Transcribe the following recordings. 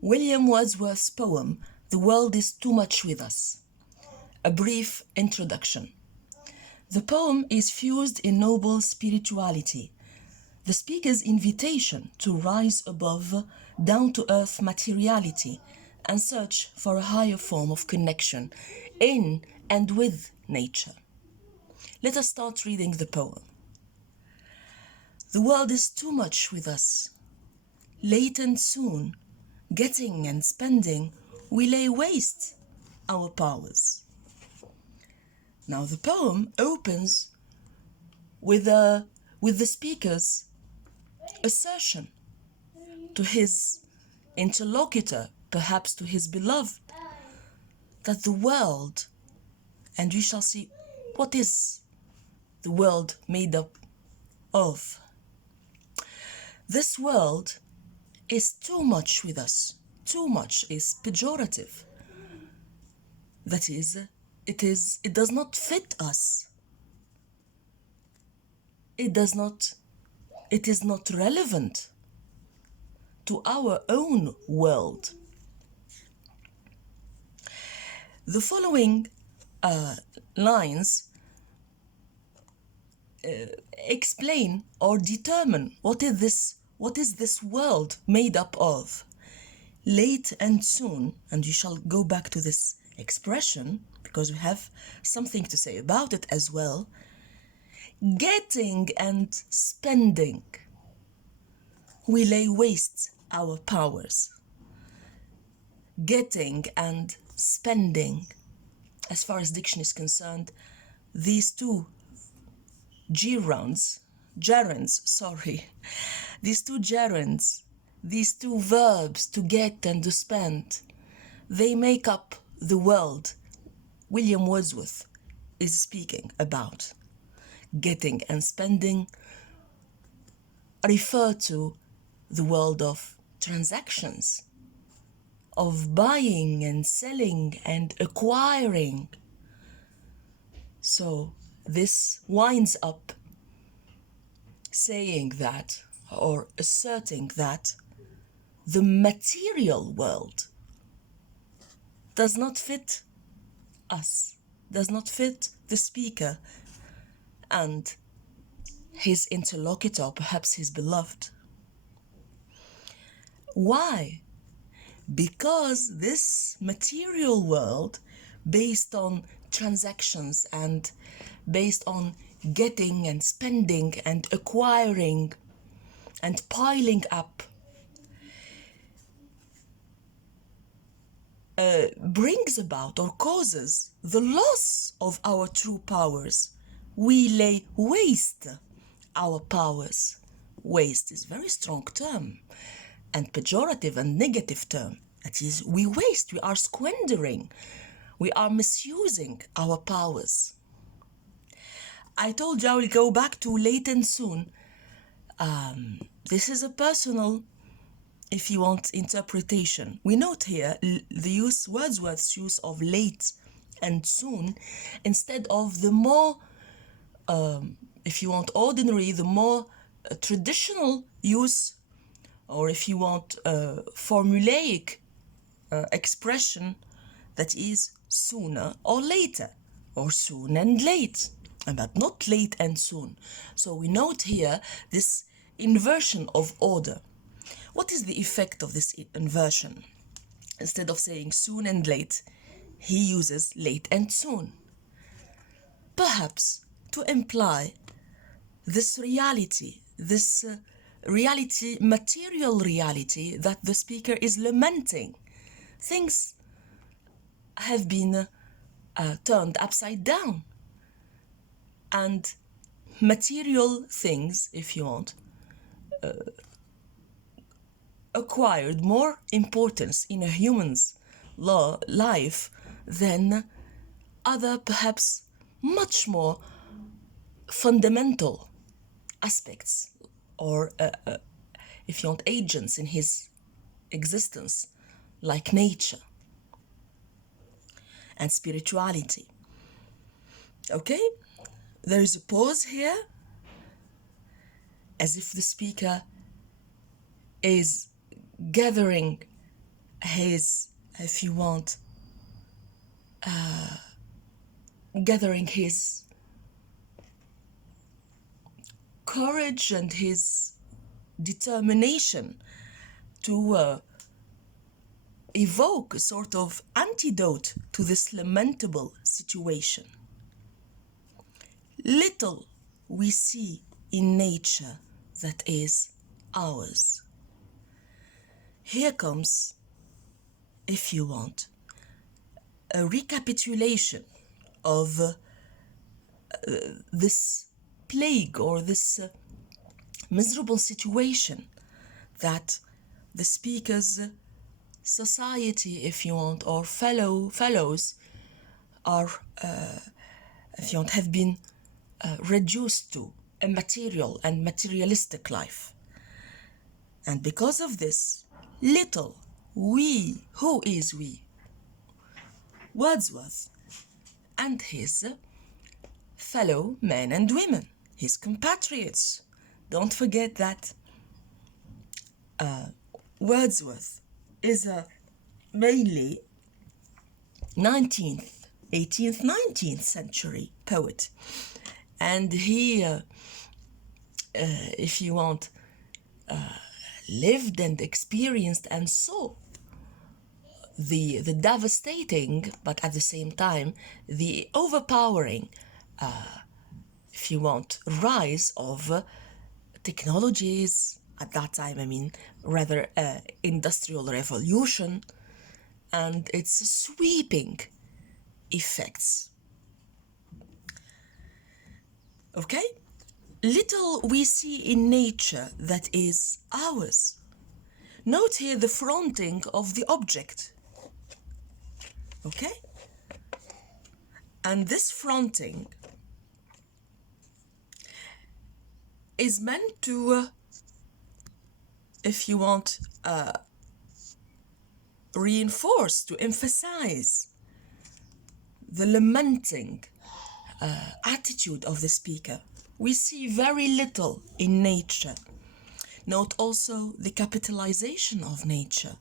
William Wordsworth's poem, The World is Too Much With Us. A brief introduction. The poem is fused in noble spirituality, the speaker's invitation to rise above down-to-earth materiality and search for a higher form of connection in and with nature. Let us start reading the poem. The world is too much with us. Late and soon, getting and spending, we lay waste our powers. Now the poem opens with the speaker's assertion to his interlocutor, perhaps to his beloved, that the world, and we shall see what is the world made up of. This world is too much with us. Too much is pejorative. That is, it does not fit us. It is not relevant to our own world. The following lines explain or determine what is this world made up of. Late and soon, and you shall go back to this expression because we have something to say about it as well. Getting and spending, we lay waste our powers. Getting and spending, as far as diction is concerned, these two gerunds, these two verbs, to get and to spend, they make up the world William Wordsworth is speaking about. Getting and spending refer to the world of transactions, of buying and selling and acquiring. So this winds up saying that, or asserting that, the material world does not fit us, does not fit the speaker and his interlocutor, or perhaps his beloved. Why? Because this material world, based on transactions and based on getting and spending and acquiring and piling up, brings about or causes the loss of our true powers. We lay waste our powers. Waste is a very strong term and pejorative and negative term. That is, we waste, we are squandering, we are misusing our powers. I told you I will go back to late and soon. This is a personal, if you want, interpretation. We note here Wordsworth's use of late and soon instead of the more, if you want, ordinary, the more traditional use, or if you want, formulaic expression, that is sooner or later, or soon and late, but not late and soon. So we note here this inversion of order. What is the effect of this inversion? Instead of saying soon and late, he uses late and soon. Perhaps to imply this reality, material reality that the speaker is lamenting. Things have been turned upside down, and material things, if you want, acquired more importance in a human's life than other, perhaps much more fundamental aspects, or if you want, agents in his existence, like nature and spirituality. Okay, there is a pause here, as if the speaker is gathering his, if you want, gathering his courage and his determination to evoke a sort of antidote to this lamentable situation. Little we see in nature that is ours. Here comes, if you want, a recapitulation of this plague or this miserable situation that the speaker's society, if you want, or fellows are, if you want, have been reduced to a material and materialistic life. And because of this, little we, who is we? Wordsworth and his fellow men and women, his compatriots. Don't forget that Wordsworth is a mainly 19th, 18th, 19th century poet. And he, if you want, lived and experienced and saw the devastating, but at the same time, the overpowering, if you want, rise of technologies at that time, I mean, rather industrial revolution and its sweeping effects. Okay? Little we see in nature that is ours. Note here the fronting of the object. Okay? And this fronting is meant to, if you want, reinforce, to emphasize the lamenting attitude of the speaker. We see very little in nature. Note also the capitalization of nature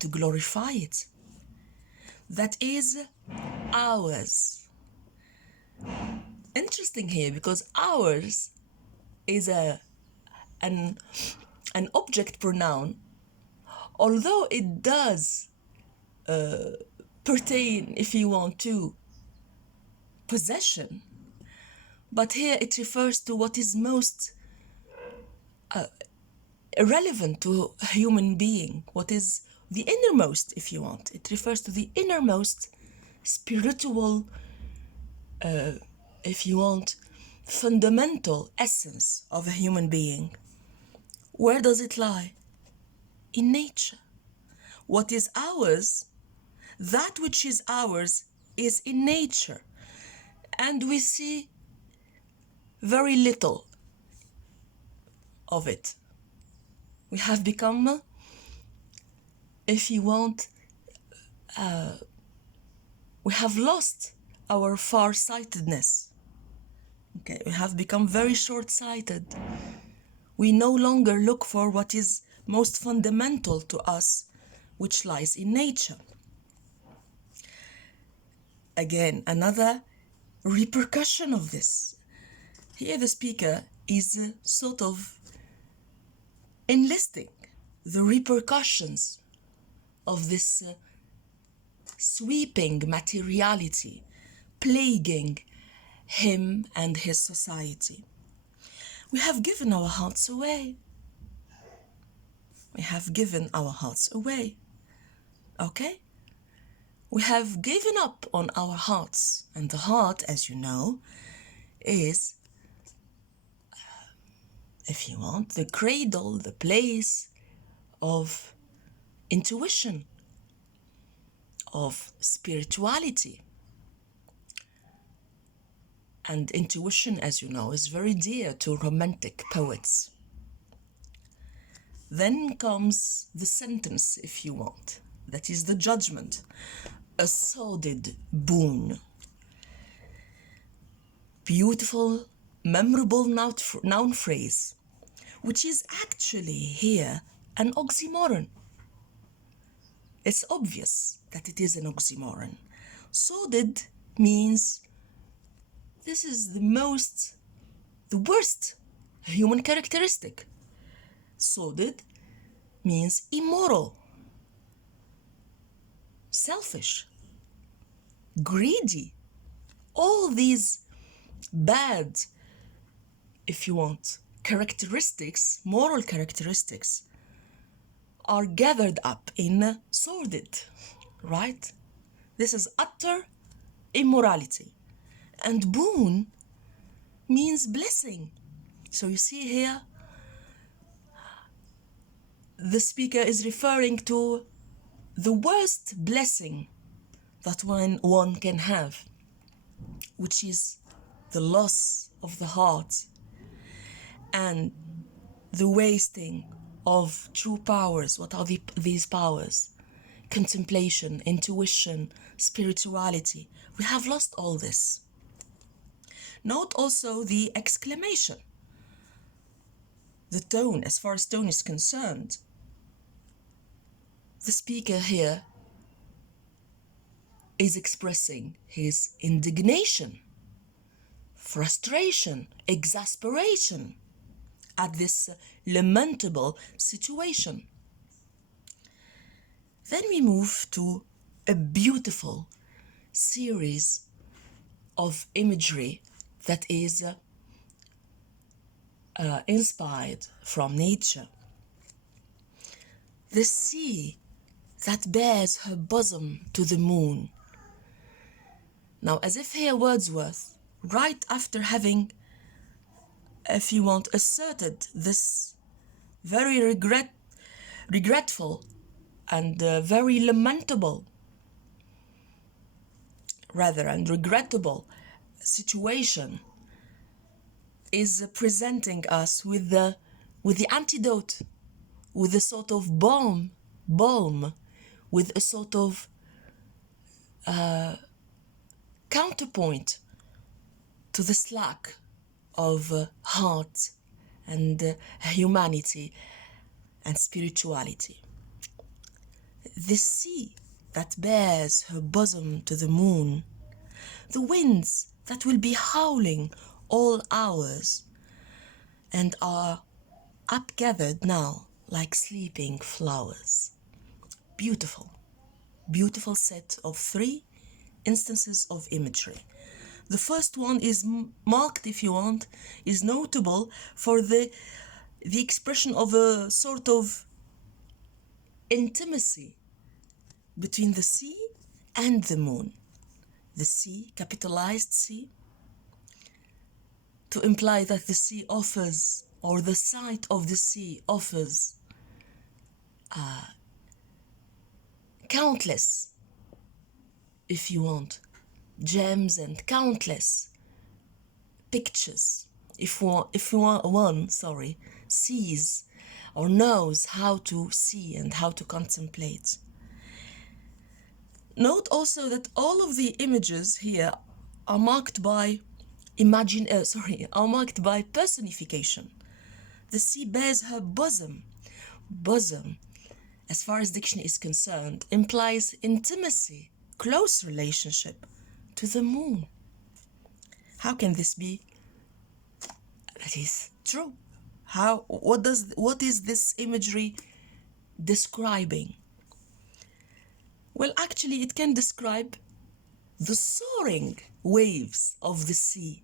to glorify it. That is ours. Interesting here because ours is an object pronoun, although it does pertain, if you want, to possession, but here it refers to what is most relevant to a human being, what is the innermost, if you want. It refers to the innermost spiritual, if you want, fundamental essence of a human being. Where does it lie? In nature. What is ours, that which is ours, is in nature. And we see very little of it. We have become, if you want, we have lost our far-sightedness. Okay, we have become very short-sighted. We no longer look for what is most fundamental to us, which lies in nature. Again, another repercussion of this. Here the speaker is sort of enlisting the repercussions of this sweeping materiality plaguing him and his society. We have given our hearts away. We have given our hearts away. Okay? We have given up on our hearts. And the heart, as you know, is, if you want, the cradle, the place of intuition, of spirituality. And intuition, as you know, is very dear to romantic poets. Then comes the sentence, if you want, that is the judgment, a sordid boon. Beautiful, memorable noun phrase, which is actually here an oxymoron. It's obvious that it is an oxymoron. Sordid means this is the worst human characteristic. Sordid means immoral, selfish, greedy. All these bad, if you want, characteristics, moral characteristics, are gathered up in sordid, right? This is utter immorality. And boon means blessing. So you see here, the speaker is referring to the worst blessing that one can have, which is the loss of the heart and the wasting of true powers. What are these powers? Contemplation, intuition, spirituality. We have lost all this. Note also the exclamation. The tone, as far as tone is concerned. The speaker here is expressing his indignation, frustration, exasperation at this lamentable situation. Then we move to a beautiful series of imagery that is inspired from nature. The sea that bears her bosom to the moon. Now, as if here Wordsworth, right after having, if you want, asserted this very regretful and very lamentable, and regrettable situation, is presenting us with the antidote, with a sort of balm, with a sort of counterpoint to the slack of heart and humanity and spirituality. The sea that bears her bosom to the moon, the winds that will be howling all hours and are upgathered now like sleeping flowers. Beautiful, beautiful set of 3 instances of imagery. The first one is marked, if you want, is notable for the expression of a sort of intimacy between the sea and the moon. The sea, capitalized sea, to imply that the sea offers, or the sight of the sea offers, countless, if you want, gems and countless pictures. If one sees or knows how to see and how to contemplate. Note also that all of the images here are marked by personification. The sea bears her bosom. Bosom, as far as diction is concerned, implies intimacy, close relationship to the moon. How can this be? That is true. What is this imagery describing? Well, actually, it can describe the soaring waves of the sea.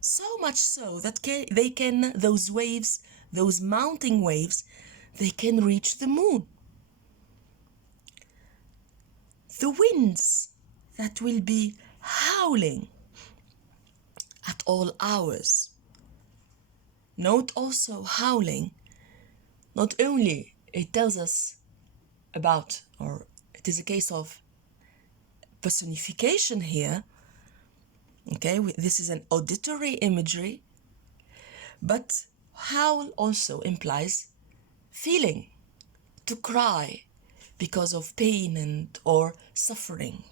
So much so that those waves, those mounting waves, they can reach the moon. The winds that will be howling at all hours. Note also howling. Not only it tells us about, or it is a case of personification here. Okay, this is an auditory imagery, but howl also implies feeling, to cry because of pain and or suffering.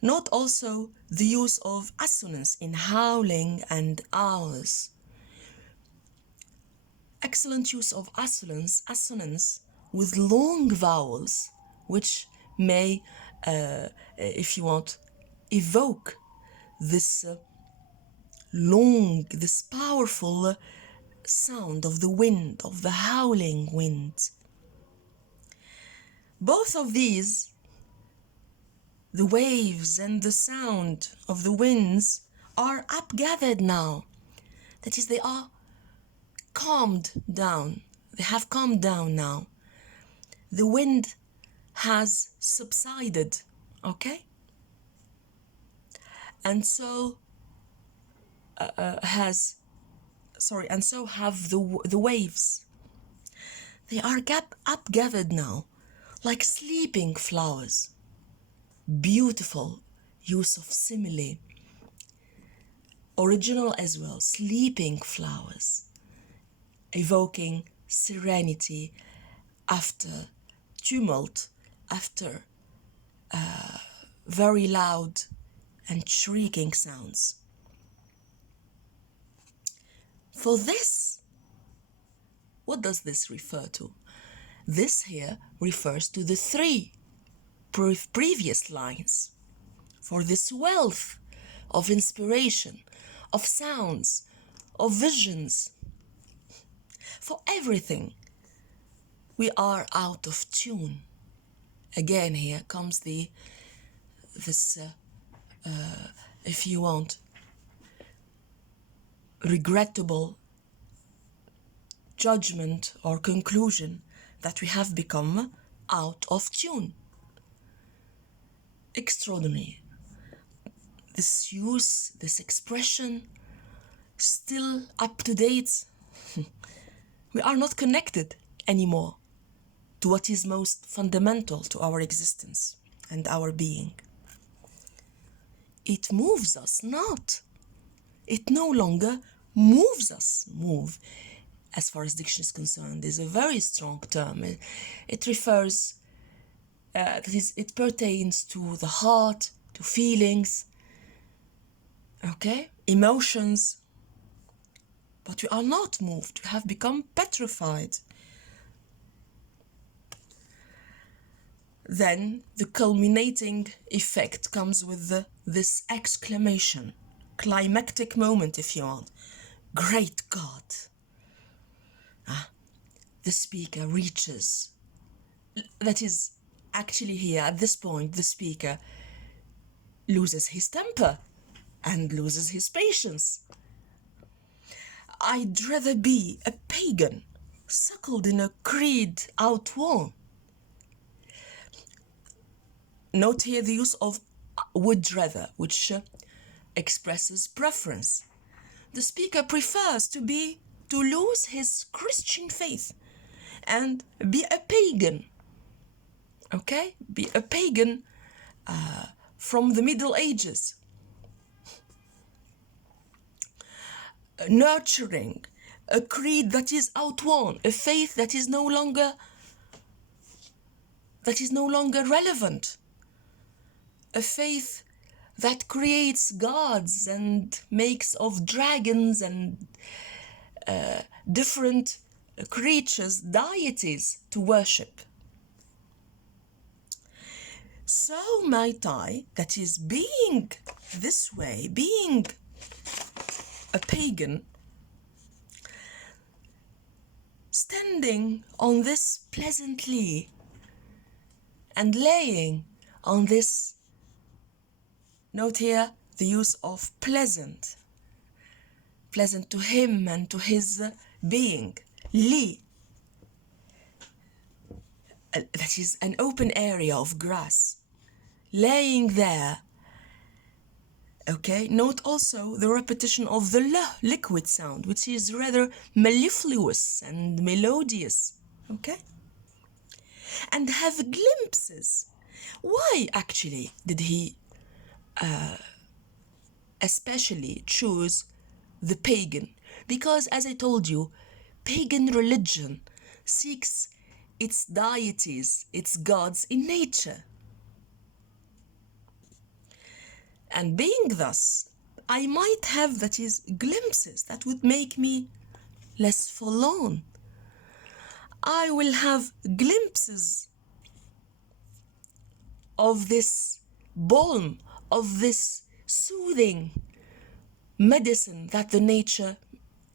Note also the use of assonance in howling and hours. Excellent use of assonance with long vowels, which may, if you want, evoke this this powerful sound of the wind, of the howling wind. Both of these, the waves and the sound of the winds, are upgathered now. That is, they are calmed down. They have calmed down now. The wind has subsided, okay? And so and so have the waves. They are upgathered now, like sleeping flowers. Beautiful use of simile. Original as well, sleeping flowers, evoking serenity after tumult, after very loud and shrieking sounds. For this, what does this refer to? This here refers to the three previous lines. For this wealth of inspiration, of sounds, of visions, for everything, we are out of tune. Again, here comes this, if you want, regrettable judgment or conclusion that we have become out of tune. Extraordinary. This use, this expression, still up to date. We are not connected anymore to what is most fundamental to our existence and our being. It moves us not. It no longer moves us. Move, as far as diction is concerned, is a very strong term. It refers, it pertains to the heart, to feelings, okay, emotions. But we are not moved. We have become petrified. Then the culminating effect comes with this exclamation, climactic moment, if you want. Great God! The speaker reaches. That is, actually here, at this point, the speaker loses his temper and loses his patience. I'd rather be a pagan, suckled in a creed outworn. Note here the use of would rather, which expresses preference. The speaker prefers to lose his Christian faith and be a pagan, okay? Be a pagan from the Middle Ages, nurturing a creed that is outworn, a faith that is no longer relevant, a faith that creates gods and makes of dragons and different creatures, deities to worship. So might I, that is, being this way, being a pagan, standing on this pleasantly and laying on this, note here the use of pleasant to him and to his being, li, that is an open area of grass, laying there, okay? Note also the repetition of the l, liquid sound, which is rather mellifluous and melodious, okay? And have glimpses. Why actually did he especially choose the pagan? Because, as I told you, pagan religion seeks its deities, its gods in nature. And being thus, I might have, that is, glimpses that would make me less forlorn. I will have glimpses of this balm, of this soothing medicine that the nature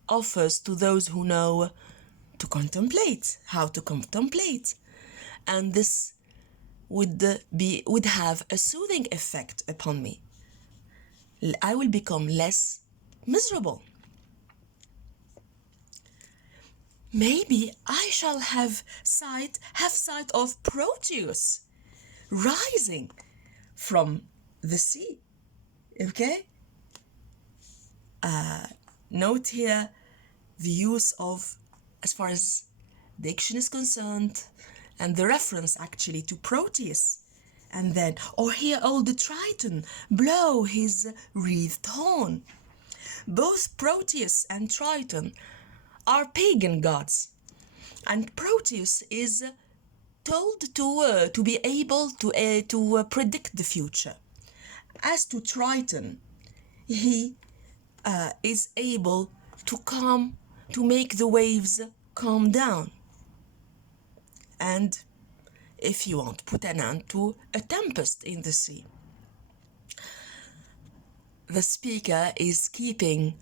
offers to those who know to contemplate, how to contemplate. And this would have a soothing effect upon me. I will become less miserable. Maybe I shall have sight of Proteus rising from the sea. Okay? Note here the use of, as far as diction is concerned, and the reference actually to Proteus. And then, or hear old Triton blow his wreathed horn. Both Proteus and Triton are pagan gods, and Proteus is told to be able to predict the future. As to Triton, he is able to make the waves calm down, and, if you want, put an end to a tempest in the sea. The speaker is keeping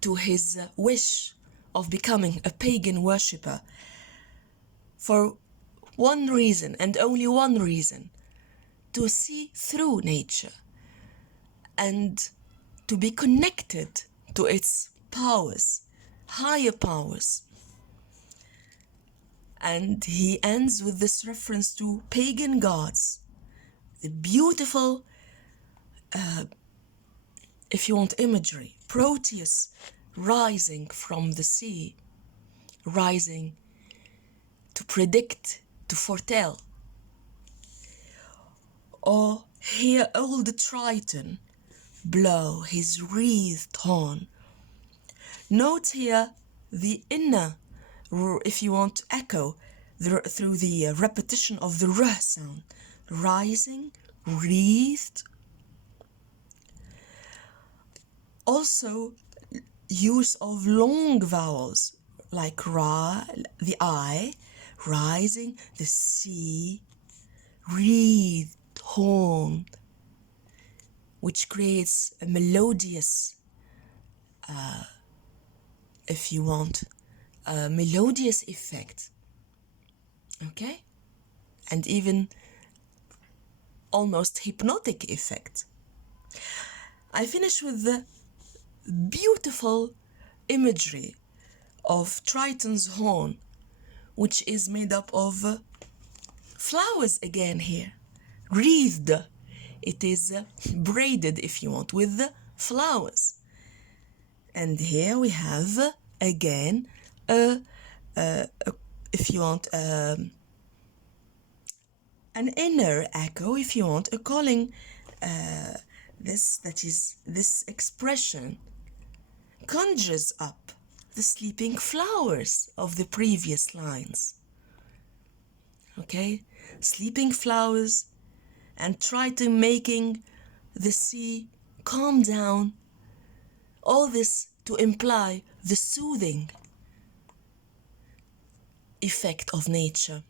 to his wish of becoming a pagan worshipper for one reason, and only one reason: to see through nature and to be connected to its powers, higher powers. And he ends with this reference to pagan gods, the beautiful, if you want, imagery. Proteus rising from the sea, rising to predict, to foretell. Or hear old Triton blow his wreathed horn. Note here the inner, if you want, echo through the repetition of the r sound. Rising, wreathed. Also, use of long vowels like ra, the I, rising, the C, wreathed horn, which creates a melodious, if you want, a melodious effect. Okay? And even almost hypnotic effect. I finish with the beautiful imagery of Triton's horn, which is made up of flowers again here, wreathed. It is braided, if you want, with the flowers. And here we have again if you want, an inner echo, if you want, a calling. This expression conjures up the sleeping flowers of the previous lines. Okay? Sleeping flowers, and Triton making the sea calm down. All this to imply the soothing effect of nature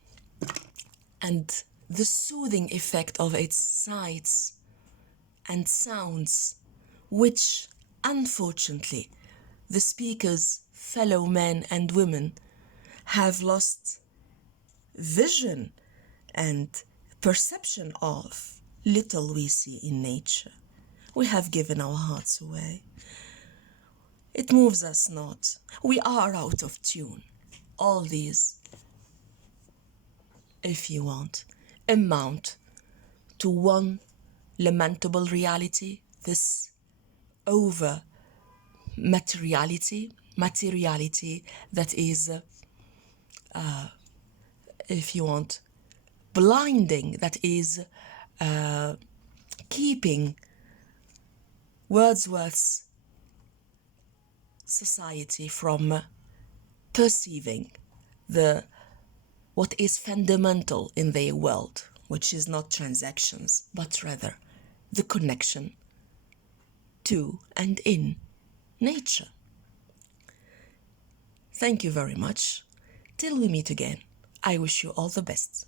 and the soothing effect of its sights and sounds, which, unfortunately, the speaker's fellow men and women have lost vision and perception of. Little we see in nature. We have given our hearts away. It moves us not. We are out of tune. All these, if you want, amount to one lamentable reality, this over materiality that is, if you want, blinding, that is keeping Wordsworth's society from perceiving what is fundamental in their world, which is not transactions, but rather the connection to and in nature. Thank you very much. Till we meet again, I wish you all the best.